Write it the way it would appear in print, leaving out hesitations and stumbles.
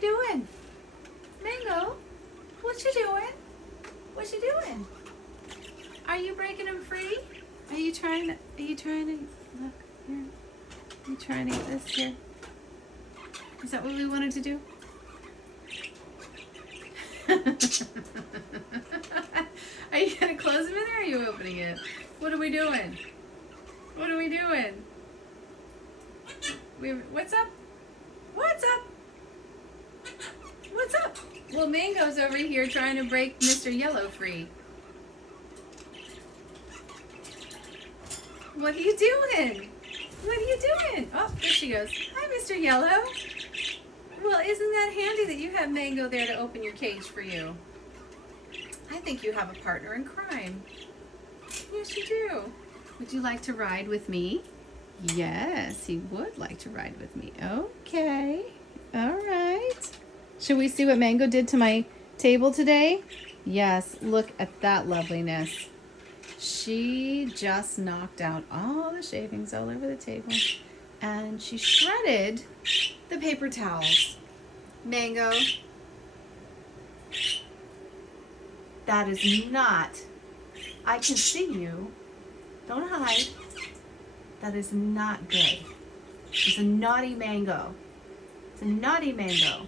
you doing? Mango, what you doing? What you doing? Are you breaking him free? Are you trying to, look here? Are you trying to get this here? Is that what we wanted to do? Are you gonna close him in there or are you opening it? What are we doing? What are we doing? What's up? What's up? What's up? Well, Mango's over here trying to break Mr. Yellow free. What are you doing? What are you doing? Oh, there she goes. Hi, Mr. Yellow. Well, isn't that handy that you have Mango there to open your cage for you? I think you have a partner in crime. Yes, you do. Would you like to ride with me? Yes, he would like to ride with me. Okay. All right. Should we see what Mango did to my table today? Yes, look at that loveliness. She just knocked out all the shavings all over the table and she shredded the paper towels. Mango, that is not, I can see you. Don't hide. That is not good. It's a naughty Mango. It's a naughty Mango.